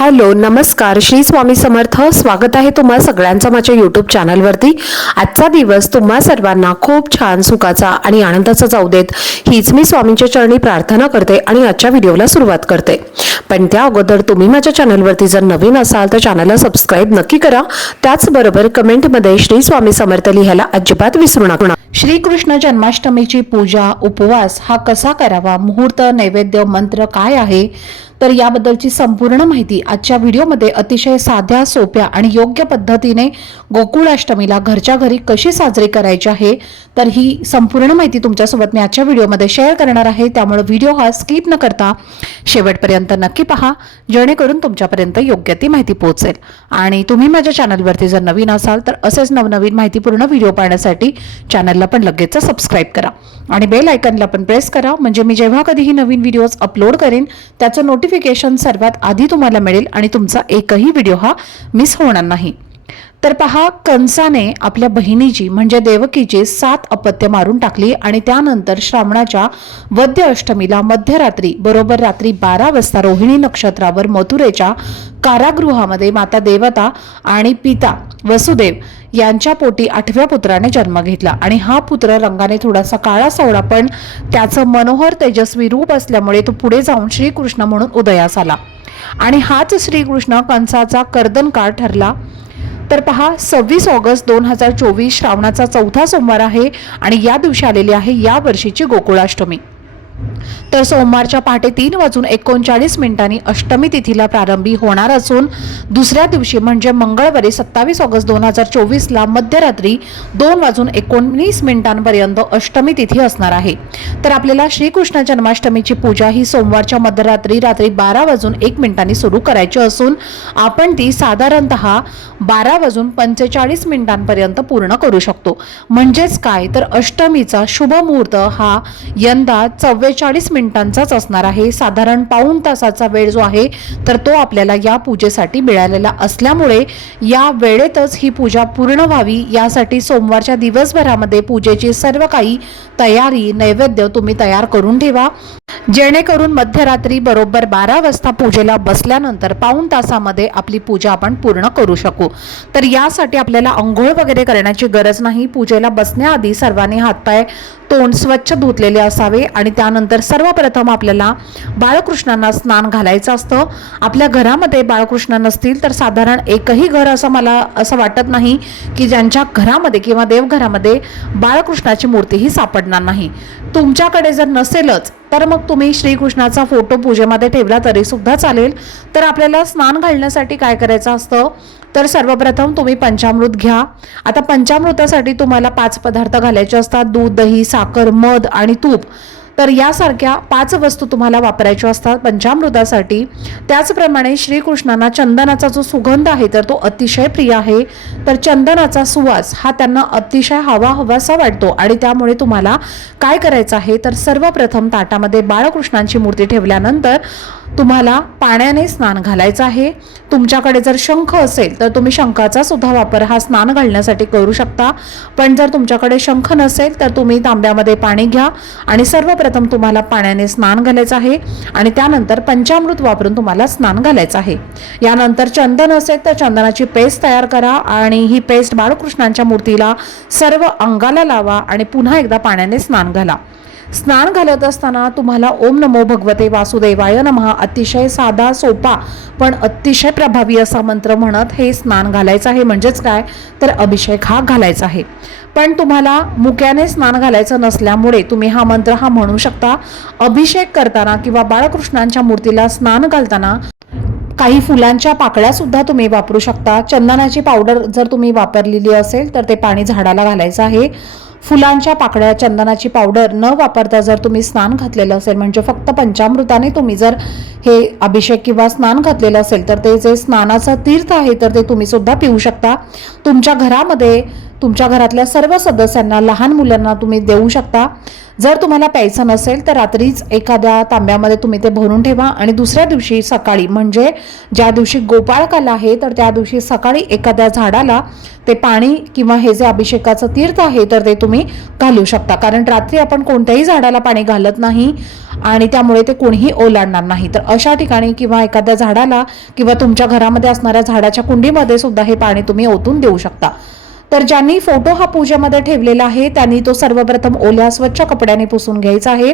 Hello नमस्कार. श्री स्वामी समर्थ. स्वागत आहे तुम्हा सगळ्यांचं माझ्या यूट्यूब चॅनलवरती आजचा दिवस तुम्हा सर्वांना खूप छान सुखाचा आणि आनंदाचा जाऊ देत. हीच मी स्वामींच्या चरणी प्रार्थना करते आणि आजच्या व्हिडिओला सुरुवात करते. पण त्या अगोदर तुम्ही माझ्या चॅनलवरती जर नवीन असाल तर चॅनलला सबस्क्राईब नक्की करा. त्याचबरोबर कमेंटमध्ये श्री स्वामी समर्थ लिहायला अजिबात विसरू नका. श्रीकृष्ण जन्माष्टमीची पूजा उपवास हा कसा करावा? मुहूर्त नैवेद्य मंत्र काय आहे? तर याबद्दलची संपूर्ण माहिती आजच्या व्हिडिओमध्ये अतिशय साध्या सोप्या आणि योग्य पद्धतीने गोकुळाष्टमीला घरच्या घरी कशी साजरी करायची आहे तर ही संपूर्ण माहिती तुमच्यासोबत मी आजच्या व्हिडिओमध्ये शेअर करणार आहे. त्यामुळे व्हिडिओ हा स्किप न करता शेवटपर्यंत नक्की पहा जेणेकरून तुमच्यापर्यंत योग्य ती माहिती पोहोचेल. आणि तुम्ही माझ्या चॅनलवरती जर नवीन असाल तर असेच नवनवीन माहितीपूर्ण व्हिडिओ पाहण्यासाठी चॅनलला पण लगेच सबस्क्राईब करा. आणि बेल आयकनला पण प्रेस करा. म्हणजे मी जेव्हा कधीही नवीन व्हिडिओज अपलोड करेन त्याचं नोटिफिकेशन सर्वात आधी तुम्हाला मिळेल आणि तुमचा एकही व्हिडिओ हा मिस होणार नाही. तर पहा कंसाने आपल्या बहिणीची म्हणजे देवकीची सात अपत्य मारून टाकली आणि त्यानंतर श्रावणाच्या वद्य अष्टमीला मध्यरात्री बरोबर रात्री बारा वाजता रोहिणी नक्षत्रावर मथुरेच्या कारागृहामध्ये माता देवता आणि पिता वसुदेव यांच्या पोटी आठव्या पुत्राने जन्म घेतला. आणि हा पुत्र रंगाने थोडासा काळा सावळा पण त्याचं मनोहर तेजस्वी रूप असल्यामुळे तो पुढे जाऊन श्रीकृष्ण म्हणून उदयास आला. आणि हाच श्रीकृष्ण कंसाचा कर्दनकार ठरला. तर पहा सव्वीस ऑगस्ट दोन हजार चोवीस श्रावणाचा चौथा सोमवार आहे आणि या दिवशी आलेली आहे या वर्षीची गोकुळाष्टमी. तर सोमवारच्या पहाटे तीन वाजून एकोणचाळीस मिनिटांनी अष्टमी तिथीला प्रारंभी होणार असून दुसऱ्या दिवशी म्हणजे मंगळवारी सत्तावीस ऑगस्ट दोन हजार चोवीसला मध्यरात्री दोन वाजून एकोणीस मिनिटांपर्यंत अष्टमी तिथी असणार आहे. तर आपल्याला श्रीकृष्ण जन्माष्टमीची पूजा ही सोमवारच्या मध्यरात्री रात्री बारा वाजून एक मिनिटांनी सुरू करायची असून आपण ती साधारणत बारा वाजून पंचेचाळीस मिनिटांपर्यंत पूर्ण करू शकतो. म्हणजेच काय? तर अष्टमीचा शुभ मुहूर्त हा यंदा चव्वेचाळीस मिनिटांचाच असणार आहे. साधारण पाऊण तासाचा वेळ जो आहे तर तो आपल्याला या पूजेसाठी मिळालेला असल्यामुळे या वेळेतच ही पूजा पूर्ण व्हावी. यासाठी सोमवारच्या दिवसभरामध्ये पूजेची सर्व काही तयारी नैवेद्य तुम्ही तयार करून ठेवा. जेणेकरून मध्यरात्री बरोबर बारा वाजता पूजेला बसल्यानंतर पाऊण तासामध्ये आपली पूजा आपण पूर्ण करू शकू. तर यासाठी आपल्याला आंघोळ वगैरे करण्याची गरज नाही. पूजेला बसण्याआधी सर्वांनी हातपाय तोंड स्वच्छ धुतलेले असावे आणि त्यानंतर सर्वप्रथम आपल्याला बाळकृष्णांना स्नान घालायचं असतं. आपल्या घरामध्ये बाळकृष्ण नसतील तर साधारण एकही घर असं मला असं वाटत नाही की ज्यांच्या घरामध्ये किंवा देवघरामध्ये बाळकृष्णाची मूर्तीही सापडणार नाही. तुमच्याकडे जर नसेलच तर मग तुम्ही श्रीकृष्णाचा फोटो पूजेमध्ये ठेवला तरी सुद्धा चालेल. तर आपल्याला स्नान घालण्यासाठी काय करायचं असतं? तर सर्वप्रथम तुम्ही पंचामृत घ्या. आता पंचामृतासाठी तुम्हाला पाच पदार्थ घालायचे असतात. दूध दही साखर मध आणि तूप. तर यासारख्या पाच वस्तू तुम्हाला वापरायच्या असतात पंचामृतासाठी. त्याचप्रमाणे श्रीकृष्णांना चंदनाचा जो सुगंध आहे तर तो अतिशय प्रिय आहे. तर चंदनाचा सुवास हा त्यांना अतिशय हवा हवासा वाटतो आणि त्यामुळे तुम्हाला काय करायचं आहे? तर सर्वप्रथम ताटामध्ये बाळकृष्णांची मूर्ती ठेवल्यानंतर तुम्हाला पाण्याने स्नान घालायचं आहे तुमच्याकडे जर शंख असेल तर तुम्ही शंखाचा सुद्धा वापर हा स्नान घालण्यासाठी करू शकता. पण जर तुमच्याकडे शंख नसेल तर तुम्ही तांब्यामध्ये पाणी घ्या आणि सर्वप्रथम तुम्हाला पाण्याने स्नान घालायचं आहे आणि त्यानंतर पंचामृत वापरून तुम्हाला स्नान घालायचं आहे. यानंतर चंदन असेल तर चंदनाची पेस्ट तयार करा आणि ही पेस्ट बाळकृष्णांच्या मूर्तीला सर्व अंगाला लावा आणि पुन्हा एकदा पाण्याने स्नान घाला. स्नान घालत असताना तुम्हाला ओम नमो भगवते वासुदेवाय नमः. अतिशय साधा सोपा पण अतिशय प्रभावी असा मंत्र म्हणत हे स्नान घालायचं आहे म्हणजेच काय? तर अभिषेक हा घालायचा आहे. पण तुम्हाला मुक्याने स्नान घालायचं नसल्यामुळे तुम्ही हा मंत्र हा म्हणू शकता. अभिषेक करताना किंवा बाळकृष्णांच्या मूर्तीला स्नान घालताना काही फुलांच्या पाकळ्या सुद्धा तुम्ही वापरू शकता. चंदनाची पावडर जर तुम्ही वापरलेली असेल तर ते पाणी झाडाला घालायचं आहे. फुलांच्या पाकळ्या चंदनाची पावडर न वापरता जर तुम्ही स्नान घातलेलं असेल म्हणजे फक्त पंचामृताने तुम्ही जर हे अभिषेक किंवा स्नान घातलेलं असेल तर ते जे स्नानाचं तीर्थ आहे तर ते तुम्ही सुद्धा पिऊ शकता. तुमच्या घरामध्ये तुमच्या घरातल्या सर्व सदस्यांना लहान मुलांना तुम्ही देऊ शकता. जर तुम्हाला प्यायचं नसेल तर रात्रीच एखाद्या तांब्यामध्ये तुम्ही ते भरून ठेवा आणि दुसऱ्या दिवशी सकाळी म्हणजे ज्या दिवशी गोपाळकाला आहे तर त्या दिवशी सकाळी एखाद्या झाडाला ते पाणी किंवा हे जे अभिषेकाचं तीर्थ आहे तर ते तुम्ही घालू शकता. कारण रात्री आपण कोणत्याही झाडाला पाणी घालत नाही आणि त्यामुळे ते कोणीही ओलांडणार नाही. तर अशा ठिकाणी किंवा एखाद्या झाडाला किंवा तुमच्या घरामध्ये असणाऱ्या झाडाच्या कुंडीमध्ये सुद्धा हे पाणी तुम्ही ओतून देऊ शकता. तर ज्यांनी फोटो हा पूजेमध्ये ठेवलेला आहे त्यांनी तो सर्वप्रथम ओल्या स्वच्छ कपड्याने पुसून घ्यायचा आहे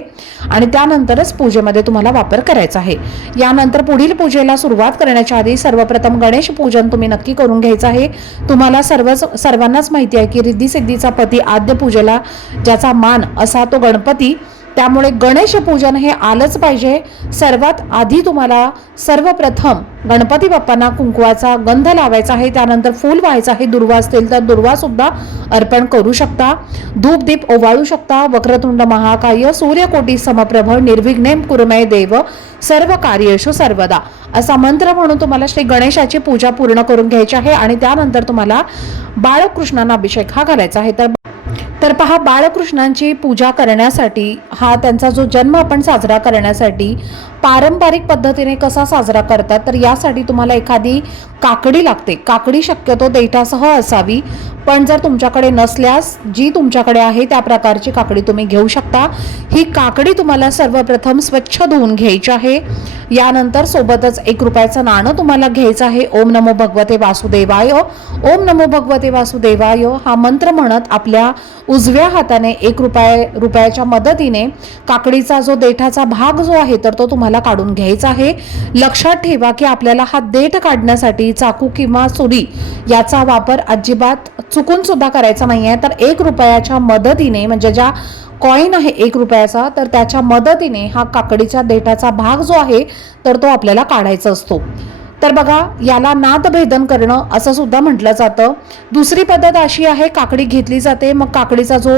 आणि त्यानंतरच पूजेमध्ये तुम्हाला वापर करायचा आहे. यानंतर पुढील पूजेला सुरुवात करण्याच्या आधी सर्वप्रथम गणेश पूजन तुम्ही नक्की करून घ्यायचं आहे. तुम्हाला सर्वच सर्वांनाच माहिती आहे की रिद्धी सिद्धीचा पती आद्य पूजेला ज्याचा मान असा तो गणपती त्यामुळे गणेश पूजन हे आलंच पाहिजे. सर्वात आधी तुम्हाला सर्वप्रथम गणपती बाप्पांना कुंकवाचा गंध लावायचा आहे. त्यानंतर फूल व्हायचं आहे. दुर्वा असतील तर दुर्वासुद्धा अर्पण करू शकता. धूप दीप ओवाळू शकता. वक्रतुंड महाकाय सूर्यकोटी समप्रभ निर्विघ्नेम कुरुमय देव सर्व कार्यशु सर्वदा. असा मंत्र म्हणून तुम्हाला श्री गणेशाची पूजा पूर्ण करून घ्यायची आहे. आणि त्यानंतर तुम्हाला बाळकृष्णांना अभिषेक हा करायचा आहे. तर तर पहा बाळकृष्णांची पूजा करण्यासाठी हा त्यांचा जो जन्म आपण साजरा करण्यासाठी पारंपरिक पद्धतीने कसा साजरा करतात तर यासाठी तुम्हाला एखादी काकडी लागते. काकडी शक्यतो देठासह असावी. पण जर तुमच्याकडे नसल्यास जी तुमच्याकडे आहे त्या प्रकारची काकडी तुम्ही घेऊ शकता. ही काकडी तुम्हाला सर्वप्रथम स्वच्छ धुवून घ्यायची आहे. यानंतर सोबतच एक रुपयाचं नाणं तुम्हाला घ्यायचं आहे. ओम नमो भगवते वासुदेवाय. ओम नमो भगवते वासुदेवाय हा मंत्र म्हणत आपल्या उजव्या हाताने एक रुपये रुपयाच्या मदतीने काकडीचा जो देठाचा भाग जो आहे तर तो तुम्हाला काढून घ्यायचा आहे. लक्षात ठेवा की आपल्याला हा देठ काढण्यासाठी चाकू किंवा सुरी याचा वापर अजिबात चुकून सुद्धा करायचा नाही आहे तर एक रुपयाच्या मदतीने म्हणजे ज्या कॉईन आहे एक रुपयाचा तर त्याच्या मदतीने हा काकडीच्या देठाचा भाग जो आहे तर तो आपल्याला काढायचा असतो. तर बघा याला नादभेदन करणं असं सुद्धा म्हटलं जातं. दुसरी पद्धत अशी आहे काकडी घेतली जाते. मग काकडीचा जो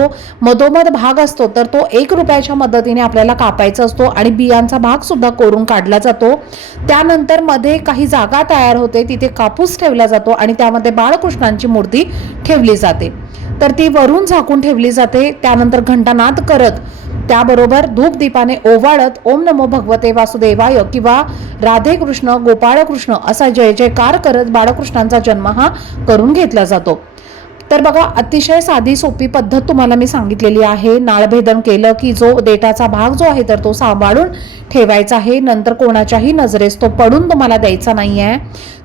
मधोमध भाग असतो तर तो एक रुपयाच्या मदतीने आपल्याला कापायचा असतो आणि बियांचा भाग सुद्धा कोरून काढला जातो. त्यानंतरमध्ये काही जागा तयार होते तिथे कापूस ठेवला जातो आणि त्यामध्ये बाळकृष्णांची मूर्ती ठेवली जाते. तर ती वरून झाकून ठेवली जाते त्यानंतर घंटानाद करत त्याबरोबर धूपदीपाने ओवाळत ओम नमो भगवते वासुदेवाय किंवा राधे कृष्ण गोपाळ कृष्ण असा जय जयकार करत बाळकृष्णांचा जन्म हा करून घेतला जातो. तर बघा अतिशय साधी सोपी पद्धत तुम्हाला मी सांगितलेली आहे. नाळभेदन केलं की जो देठाचा भाग जो आहे तर तो सांभाळून ठेवायचा आहे. नंतर कोणाच्याही नजरेस तो पडून तुम्हाला द्यायचा नाही आहे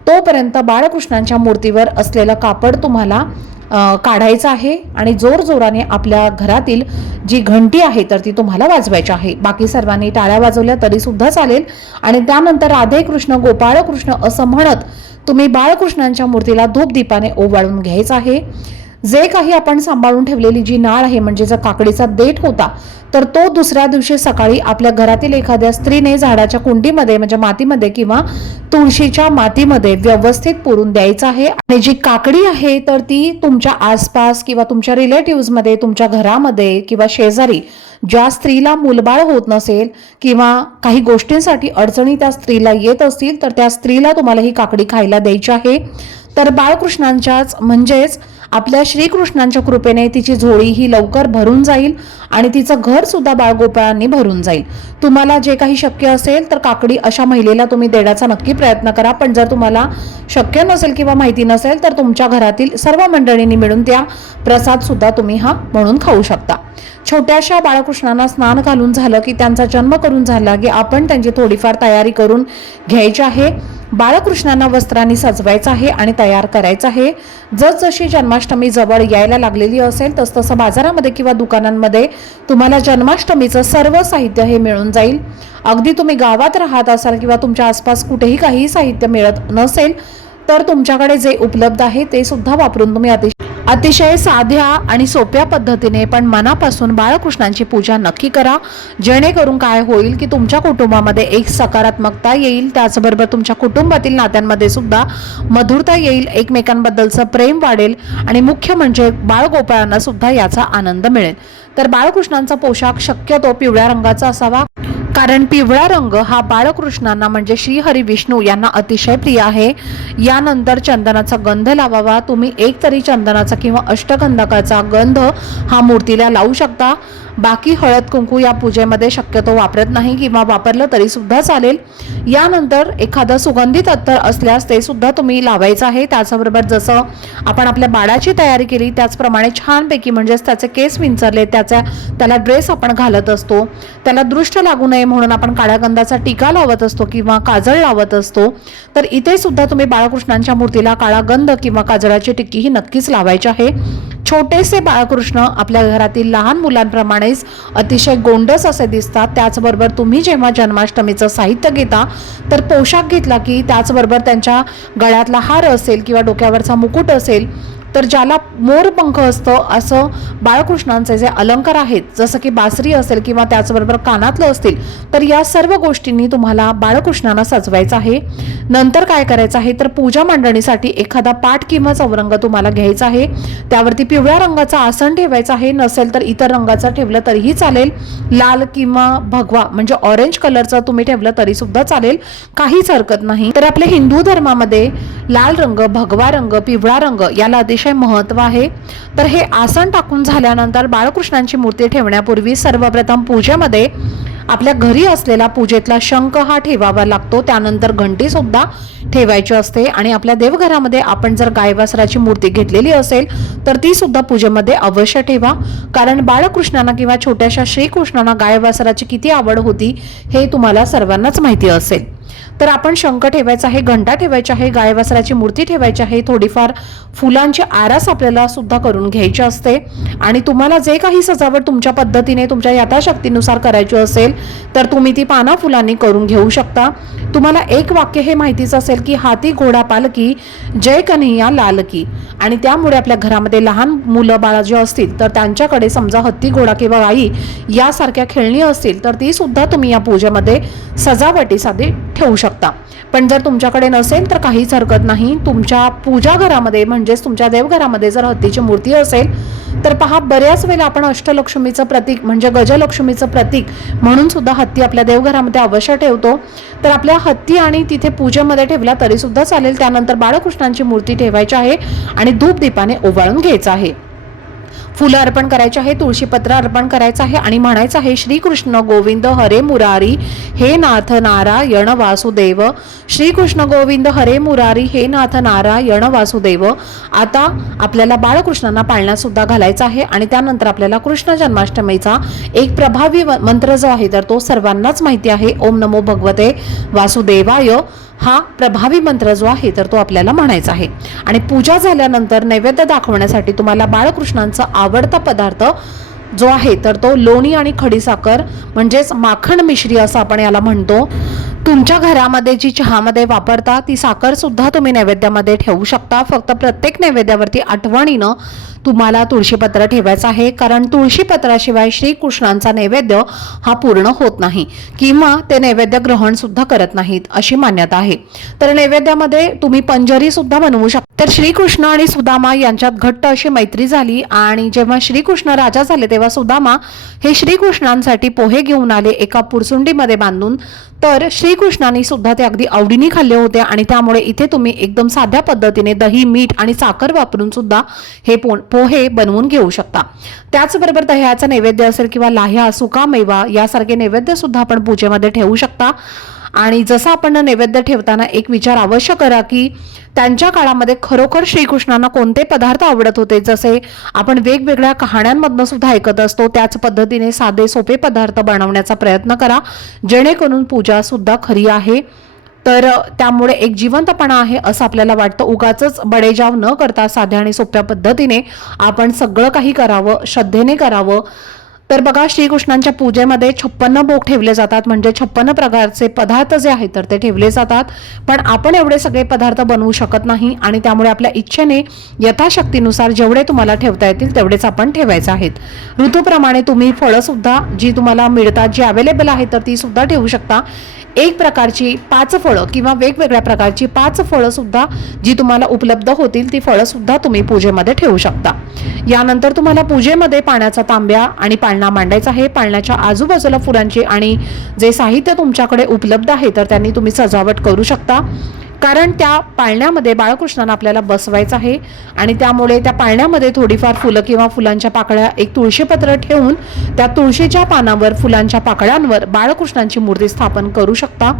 तोपर्यंत बाळकृष्णांच्या मूर्तीवर असलेलं कापड तुम्हाला काढायचं आहे आणि जोर जोराने आपल्या घरातील जी घंटी आहे तर ती तुम्हाला वाजवायची आहे. बाकी सर्वांनी टाळ्या वाजवल्या तरी सुद्धा चालेल. आणि त्यानंतर राधे कृष्ण गोपाळ कृष्ण असं म्हणत तुम्ही बाळकृष्णांच्या मूर्तीला धूप दीपाने ओवाळून घ्यायचं आहे. जे काही आपण सांभाळून ठेवलेली जी नाळ आहे म्हणजे जर काकडीचा देठ होता तर तो दुसऱ्या दिवशी सकाळी आपल्या घरातील एखाद्या स्त्रीने झाडाच्या कुंडीमध्ये म्हणजे मातीमध्ये किंवा तुळशीच्या मातीमध्ये व्यवस्थित पुरून द्यायचं आहे. आणि जी काकडी आहे तर ती तुमच्या आसपास किंवा तुमच्या रिलेटिव्हजमध्ये तुमच्या घरामध्ये किंवा शेजारी ज्या स्त्रीला मुलबाळ होत नसेल किंवा काही गोष्टींसाठी अडचणी त्या स्त्रीला येत असतील तर त्या स्त्रीला तुम्हाला ही काकडी खायला द्यायची आहे. तर बाळकृष्णांच्याच म्हणजेच आपल्या श्रीकृष्णांच्या कृपेने तिची झोळी ही लवकर भरून जाईल आणि तिचं घर सुद्धा बाळगोपाळांनी भरून जाईल. तुम्हाला जे काही शक्य असेल तर काकडी अशा महिलेला तुम्ही देण्याचा नक्की प्रयत्न करा पण जर तुम्हाला शक्य नसेल किंवा माहिती नसेल तर तुमच्या घरातील सर्व मंडळींनी मिळून त्या प्रसाद सुद्धा तुम्ही हा म्हणून खाऊ शकता. छोट्याशा बाळकृष्णांना स्नान घालून झालं की त्यांचा जन्म करून झाला की आपण त्यांची थोडीफार तयारी करून घ्यायची आहे. बाळकृष्णांना वस्त्रांनी सजवायचं आहे आणि तयार करायचं आहे. जसजशी जन्माष्टमी जवळ यायला लागलेली असेल तसतसं बाजारामध्ये किंवा दुकानांमध्ये तुम्हाला जन्माष्टमीचं सर्व साहित्य हे मिळून जाईल. अगदी तुम्ही गावात राहत असाल किंवा तुमच्या आसपास कुठेही काही साहित्य मिळत नसेल तर तुमच्याकडे जे उपलब्ध आहे ते सुद्धा वापरून तुम्ही अतिशय अतिशय साध्या आणि सोप्या पद्धतीने पण मनापासून बाळकृष्णांची पूजा नक्की करा. जेणेकरून काय होईल की तुमच्या कुटुंबामध्ये एक सकारात्मकता येईल. त्याचबरोबर तुमच्या कुटुंबातील नात्यांमध्ये सुद्धा मधुरता येईल. एकमेकांबद्दलचं प्रेम वाढेल. आणि मुख्य म्हणजे बाळगोपाळांना सुद्धा याचा आनंद मिळेल. तर बाळकृष्णांचा पोशाख शक्यतो पिवळ्या रंगाचा असावा. कारण पिवळा रंग हा बाळकृष्णांना म्हणजे श्रीहरी विष्णू यांना अतिशय प्रिय आहे. यानंतर चंदनाचा गंध लावावा. तुम्ही एक तरी चंदनाचा किंवा अष्टगंधकाचा गंध हा मूर्तीला लावू शकता. बाकी हळद कुंकू या पूजेमध्ये शक्यतो वापरत नाही किंवा वापरलं तरीसुद्धा चालेल. यानंतर एखादं सुगंधित अत्तर असल्यास ते सुद्धा तुम्ही लावायचं आहे. त्याचबरोबर जसं आपण आपल्या बाळाची तयारी केली त्याचप्रमाणे छानपैकी म्हणजेच त्याचे केस विंचरले त्याचा त्याला ड्रेस आपण घालत असतो. त्याला दृष्ट लागू नये म्हणून आपण काळ्या गंधाचा टीका लावत असतो किंवा काजळ लावत असतो. तर इथे सुद्धा तुम्ही बाळकृष्णांच्या मूर्तीला काळा गंध किंवा काजळाची टिक्की ही नक्कीच लावायची आहे. छोटेसे बाळकृष्ण आपल्या घरातील लहान मुलांप्रमाणेच अतिशय गोंडस असे दिसतात. त्याचबरोबर तुम्ही जेव्हा जन्माष्टमीचं साहित्य घेता तर पोशाख घेतला की त्याचबरोबर त्यांच्या गळ्यातला हार असेल किंवा डोक्यावरचा मुकुट असेल तर ज्याला मोरपंख असतं असं बाळकृष्णांचे जे अलंकार आहेत जसं की बासरी असेल किंवा त्याचबरोबर कानातलं असतील तर या सर्व गोष्टींनी तुम्हाला बाळकृष्णांना सजवायचं आहे. नंतर काय करायचं आहे? तर पूजा मांडणीसाठी एखादा पाठ किंवा चौरंग तुम्हाला घ्यायचा आहे. त्यावरती पिवळ्या रंगाचा आसन ठेवायचं आहे. नसेल तर इतर रंगाचं ठेवलं तरीही चालेल. लाल किंवा भगवा म्हणजे ऑरेंज कलरचं तुम्ही ठेवलं तरी सुद्धा चालेल. काहीच हरकत नाही. तर आपल्या हिंदू धर्मामध्ये लाल रंग भगवा रंग पिवळा रंग याला अतिशय अतिशय महत्त्व आहे. तर हे आसन टाकून झाल्यानंतर बाळकृष्णांची मूर्ती ठेवण्यापूर्वी सर्वप्रथम पूजेमध्ये आपल्या घरी असलेला पूजेतला शंख हा ठेवावा लागतो. त्यानंतर घंटी सुद्धा ठेवायची असते आणि आपल्या देवघरामध्ये आपण जर गायवासराची मूर्ती घेतलेली असेल तर ती सुद्धा पूजेमध्ये अवश्य ठेवा. कारण बाळकृष्णांना किंवा छोट्याशा श्रीकृष्णांना गायवासराची किती आवड होती हे तुम्हाला सर्वांनाच माहिती असेल. तर आपण शंख ठेवायचा आहे घंटा ठेवायची आहे गायवासराची मूर्ती ठेवायची आहे थोडीफार फुलांची आरास आपल्याला सुद्धा करून घ्यायची असते. आणि तुम्हाला जे काही सजावट तुमच्या पद्धतीने तुमच्या यथाशक्तीनुसार करायची असेल तर तुम्ही ती पाना फुलांनी करून घेऊ शकता. तुम्हाला एक वाक्य हे माहितीच असेल की हाती घोडा पालकी जय कन्हैया लालकी. आणि त्यामुळे आपल्या घरामध्ये लहान मुलं बाळा जे असतील तर त्यांच्याकडे समजा हत्ती घोडा किंवा गाई यासारख्या खेळणी असतील तर ती सुद्धा तुम्ही या पूजेमध्ये सजावटीसाठी ठेवू शकता. पण जर तुमच्याकडे नसेल तर काहीच हरकत नाही. तुमच्या पूजा घरामध्ये म्हणजेच तुमच्या देवघरामध्ये जर हत्तीची मूर्ती असेल तर पहा बऱ्याच वेळेला आपण अष्टलक्ष्मीचं प्रतीक म्हणजे गजलक्ष्मीचं प्रतीक म्हणून सुद्धा हत्ती आपल्या देवघरामध्ये अवश्य ठेवतो. तर आपल्या हत्ती आणि तिथे पूजेमध्ये ठेवला तरी सुद्धा चालेल. त्यानंतर बाळकृष्णांची मूर्ती ठेवायची आहे आणि धूप दीपाने ओवाळून घ्यायचं आहे. फुलं अर्पण करायचे आहे तुळशीपत्र अर्पण करायचं आहे आणि म्हणायचं आहे श्रीकृष्ण गोविंद हरे मुरारी हे नाथ नारायण वासुदेव. श्रीकृष्ण गोविंद हरे मुरारी हे नाथ नारायण वासुदेव. आता आपल्याला बाळकृष्णांना पाळण्यात सुद्धा घालायचं आहे आणि त्यानंतर आपल्याला कृष्ण जन्माष्टमीचा एक प्रभावी मंत्र जो आहे तर तो सर्वांनाच माहिती आहे. ओम नमो भगवते वासुदेवाय. हा प्रभावी मंत्र जो आहे तर तो आपल्याला म्हणायचा आहे. आणि पूजा झाल्यानंतर नैवेद्य दाखवण्यासाठी तुम्हाला बाळकृष्णांचा आवडता पदार्थ जो आहे तर तो लोणी आणि खडीसाखर म्हणजेच माखण मिश्री असं आपण याला म्हणतो. तुमच्या घरामध्ये जी चहामध्ये वापरता ती साखरसुद्धा तुम्ही नैवेद्यामध्ये ठेवू शकता. फक्त प्रत्येक नैवेद्यावरती आठवणीनं तुम्हाला तुळशीपत्र ठेवायचं आहे. कारण तुळशीपत्राशिवाय श्रीकृष्णांचा नैवेद्य हा पूर्ण होत नाही किंवा ते नैवेद्य ग्रहणसुद्धा करत नाहीत अशी मान्यता आहे. तर नैवेद्यामध्ये तुम्ही पंजरीसुद्धा बनवू शकता. तर श्रीकृष्ण आणि सुदामा यांच्यात घट्ट अशी मैत्री झाली आणि जेव्हा श्रीकृष्ण राजा झाले तेव्हा सुदामा हे श्रीकृष्णांसाठी पोहे घेऊन आले एका पुरसुंडीमध्ये बांधून. तर श्रीकृष्णांनी सुद्धा ते अगदी आवडीने खाल्ले होते आणि त्यामुळे इथे तुम्ही एकदम साध्या पद्धतीने दही मीठ आणि साखर वापरून सुद्धा हे पो पोहे बनवून घेऊ शकता. त्याचबरोबर दह्याचा नैवेद्य असेल किंवा लाह्या सुकामेवा यासारखे नैवेद्य सुद्धा आपण पूजेमध्ये ठेवू शकता. आणि जसं आपण नैवेद्य ठेवताना एक विचार अवश्य करा की त्यांच्या काळामध्ये खरोखर श्रीकृष्णांना कोणते पदार्थ आवडत होते? जसे आपण वेगवेगळ्या कहाण्यांमधनं सुद्धा ऐकत असतो त्याच पद्धतीने साधे सोपे पदार्थ बनवण्याचा प्रयत्न करा. जेणेकरून पूजा सुद्धा खरी आहे. तर त्यामुळे एक जिवंतपणा आहे असं आपल्याला वाटतं. उगाच बडेजाव न करता साध्या आणि सोप्या पद्धतीने आपण सगळं काही करावं श्रद्धेने करावं. तर बघा श्रीकृष्णांच्या पूजेमध्ये छप्पन्न भोग ठेवले जातात. म्हणजे छप्पन्न प्रकारचे पदार्थ जे आहेत तर ते ठेवले जातात. पण आपण एवढे सगळे पदार्थ बनवू शकत नाही आणि त्यामुळे आपल्या इच्छेने यथाशक्तीनुसार जेवढे तुम्हाला ठेवता येतील तेवढेच आपण ठेवायचे आहेत. ऋतूप्रमाणे तुम्ही फळंसुद्धा जी तुम्हाला मिळतात जी अवेलेबल आहेत तर ती सुद्धा ठेवू शकता. एक प्रकारची पाच फळं किंवा वेगवेगळ्या प्रकारची पाच फळं सुद्धा जी तुम्हाला उपलब्ध होतील ती फळं सुद्धा तुम्ही पूजेमध्ये ठेवू शकता. यानंतर तुम्हाला पूजेमध्ये पाण्याचा तांब्या आणि पाळणा मांडायचा आहे. पाळण्याच्या आजूबाजूला फुलांची आणि जे साहित्य तुमच्याकडे उपलब्ध आहे तर त्यांनी तुम्ही सजावट करू शकता. कारण त्या पाळण्यामध्ये बाळकृष्णांना आपल्याला बसवायचं आहे आणि त्यामुळे त्या पाळण्यामध्ये थोडीफार फुलं किंवा फुलांच्या पाकळ्या एक तुळशीपत्र ठेवून त्या तुळशीच्या पानावर फुलांच्या पाकळ्यांवर बाळकृष्णांची मूर्ती स्थापन करू शकता.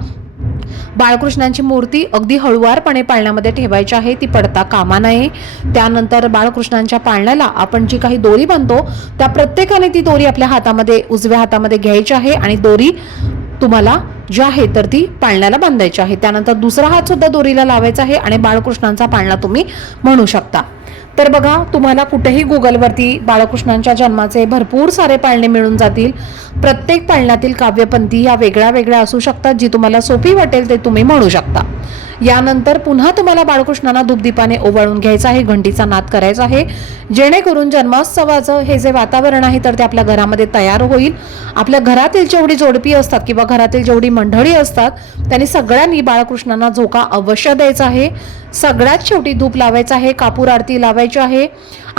बाळकृष्णांची मूर्ती अगदी हळुवारपणे पाळण्यामध्ये ठेवायची आहे. ती पडता कामा नये. त्यानंतर बाळकृष्णांच्या पाळण्याला आपण जी काही दोरी बांधतो त्या प्रत्येकाने ती दोरी आपल्या हातामध्ये उजव्या हातामध्ये घ्यायची आहे आणि दोरी तुम्हाला जी आहे तर ती पाळण्याला बांधायची आहे. त्यानंतर दुसरा हात सुद्धा दोरीला लावायचा आहे आणि बाळकृष्णांचा पाळणा तुम्ही म्हणू शकता. तर बघा तुम्हाला कुठेही गुगलवरती बाळकृष्णांच्या जन्माचे भरपूर सारे पाळणे मिळून जातील. प्रत्येक पाळण्यातील काव्यपंथी ह्या वेगळ्या वेगळ्या असू शकतात जी तुम्हाला सोपी वाटेल ते तुम्ही म्हणू शकता. यानंतर पुन्हा तुम्हाला बाळकृष्णांना धूपदीपाने ओवाळून घ्यायचं आहे घंटीचा नाद करायचा आहे. जेणेकरून जन्मोत्सवाचं हे जे वातावरण आहे तर ते आपल्या घरामध्ये तयार होईल. आपल्या घरातील जेवढी जोडपी असतात किंवा घरातील जेवढी मंडळी असतात त्यांनी सगळ्यांनी बाळकृष्णांना झोका अवश्य द्यायचा आहे. सगळ्यात शेवटी धूप लावायचा आहे कापूर आरती लावायची आहे.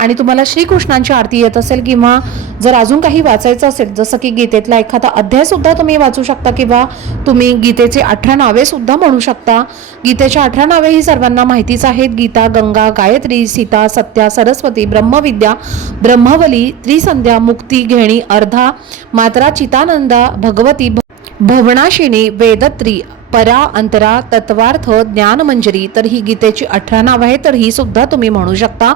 आणि तुम्हाला श्रीकृष्णांची आरती येत असेल किंवा जर अजून काही वाचायचं असेल जसं की गीतेतला एखादा अध्यायसुद्धा तुम्ही वाचू शकता किंवा तुम्ही गीतेचे अठरा नावेसुद्धा म्हणू शकता. गीतेच्या अठरा नावे ही सर्वांना माहितीच आहेत. गीता गंगा गायत्री सीता सत्या सरस्वती ब्रह्मविद्या ब्रह्मवली त्रिसंध्या मुक्ती घेणी अर्धा मात्रा चितानंदा भगवती भवनाशिनी वेदत्री परा अंतरा तत्वार्थ ज्ञानमंजरी तर ही गीतेची अठरा नाव आहे तर ही सुद्धा तुम्ही म्हणू शकता.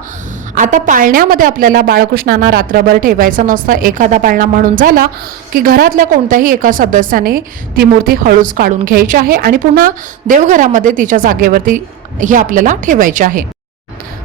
आता पाळण्यामध्ये आपल्याला बाळकृष्णांना रात्रभर ठेवायचं नसतं. एखादा पाळणा म्हणून झाला की घरातल्या कोणत्याही एका सदस्याने ती मूर्ती हळूच काढून घ्यायची आहे आणि पुन्हा देवघरामध्ये तिच्या जागेवरती ही आपल्याला ठेवायची आहे.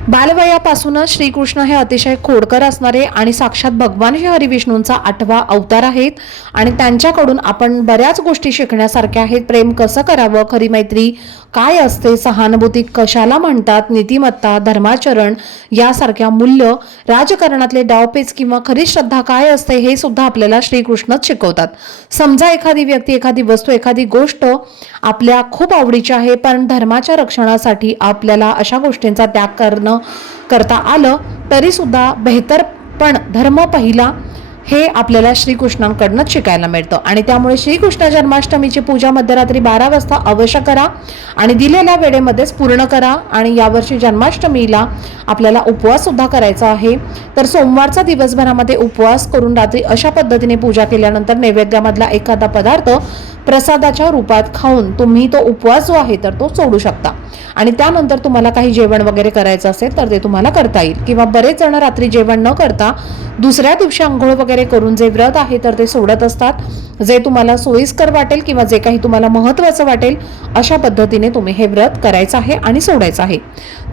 बालवयापासूनच श्रीकृष्ण हे अतिशय खोडकर असणारे आणि साक्षात भगवान श्री हरिविष्णूंचा आठवा अवतार आहेत. आणि त्यांच्याकडून आपण बऱ्याच गोष्टी शिकण्यासारख्या आहेत. प्रेम कसं करावं? खरी मैत्री काय असते? सहानुभूती कशाला म्हणतात? नीतिमत्ता धर्माचरण यासारख्या मूल्य राजकारणातले डावपेच किंवा खरी श्रद्धा काय असते? हे सुद्धा आपल्याला श्रीकृष्णच शिकवतात. समजा एखादी व्यक्ती एखादी वस्तू एखादी गोष्ट आपल्या खूप आवडीची आहे पण धर्माच्या रक्षणासाठी आपल्याला अशा गोष्टींचा त्याग करणं करता आलं तरीसुद्धा बेहतर पण धर्म पहिला हे आपल्याला श्रीकृष्णांकडनंच शिकायला मिळतं. आणि त्यामुळे श्रीकृष्ण जन्माष्टमीची पूजा मध्यरात्री बारा वाजता अवश्य करा आणि दिलेल्या वेळेमध्येच पूर्ण करा आणि यावर्षी जन्माष्टमीला आपल्याला उपवाससुद्धा करायचा आहे. तर सोमवारचा दिवसभरामध्ये उपवास करून रात्री अशा पद्धतीने पूजा केल्यानंतर नैवेद्यामधला एखादा पदार्थ प्रसादाच्या रूपात खाऊन तुम्ही तो उपवास जो आहे तर तो सोडू शकता. आणि त्यानंतर तुम्हाला काही जेवण वगैरे करायचं असेल तर ते तुम्हाला करता येईल. किंवा बरेच जण रात्री जेवण न करता दुसऱ्या दिवशी आंघोळ वगैरे करून जे व्रत आहे तर ते सोडत असतात. जे तुम्हाला सोयीस्कर वाटेल किंवा जे काही तुम्हाला महत्त्वाचं वाटेल अशा पद्धतीने तुम्ही हे व्रत करायचं आहे आणि सोडायचं आहे.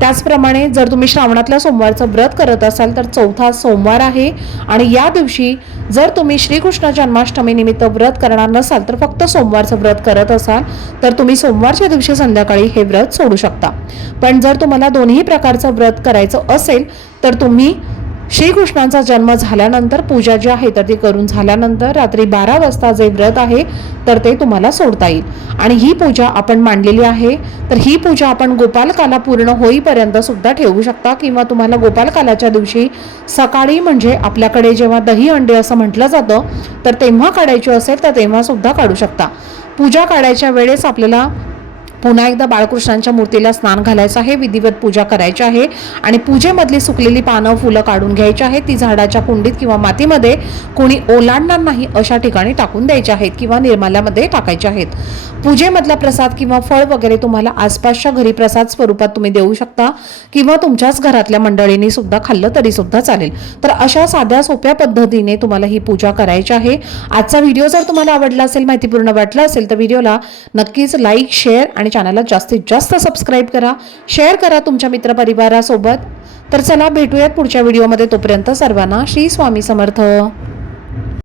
त्याचप्रमाणे जर तुम्ही श्रावणातल्या सोमवारचं व्रत करत असाल तर चौथा सोमवार आहे. आणि या दिवशी जर तुम्ही श्रीकृष्ण जन्माष्टमी निमित्त व्रत करणार नसाल तर फक्त सोमवारचं व्रत करत असाल तर तुम्ही सोमवारच्या दिवशी संध्याकाळी हे व्रत सोडू शकता. पण जर तुम्हाला दोन्ही प्रकारचं व्रत करायचं असेल तर तुम्ही श्रीकृष्णांचा जन्म झाल्यानंतर पूजा जी आहे तर ती करून झाल्यानंतर रात्री बारा वाजता जे व्रत आहे तर ते तुम्हाला सोडता येईल. आणि ही पूजा आपण मांडलेली आहे तर ही पूजा आपण गोपालकाला पूर्ण होईपर्यंत सुद्धा ठेवू शकता किंवा तुम्हाला गोपालकालाच्या दिवशी सकाळी म्हणजे आपल्याकडे जेव्हा दही अंडे असं म्हटलं जातं तर तेव्हा काढायची असेल तर तेव्हा सुद्धा काढू शकता. पूजा काढायच्या वेळेस आपल्याला पुन्हा एकदा बाळकृष्णांच्या मूर्तीला स्नान घालायचं आहे विधिवत पूजा करायची आहे आणि पूजेमधली सुकलेली पानं फुलं काढून घ्यायची आहेत. ती झाडाच्या कुंडीत किंवा मातीमध्ये कोणी ओलांडणार नाही अशा ठिकाणी टाकून द्यायच्या आहेत किंवा निर्माल्यामध्ये टाकायचे आहेत. पूजेमधला प्रसाद किंवा फळ वगैरे तुम्हाला आसपासच्या घरी प्रसाद स्वरूपात तुम्ही देऊ शकता किंवा तुमच्याच घरातल्या मंडळींनी सुद्धा खाल्लं तरी सुद्धा चालेल. तर अशा साध्या सोप्या पद्धतीने तुम्हाला ही पूजा करायची आहे. आजचा व्हिडिओ जर तुम्हाला आवडला असेल माहितीपूर्ण वाटला असेल तर व्हिडिओला नक्कीच लाईक शेअर आणि चॅनलला जास्तीत जास्त सबस्क्राईब करा शेअर करा तुमच्या मित्रपरिवारासोबत. तर चला भेटूयात पुढच्या व्हिडिओमध्ये तोपर्यंत सर्वांना श्री स्वामी समर्थ.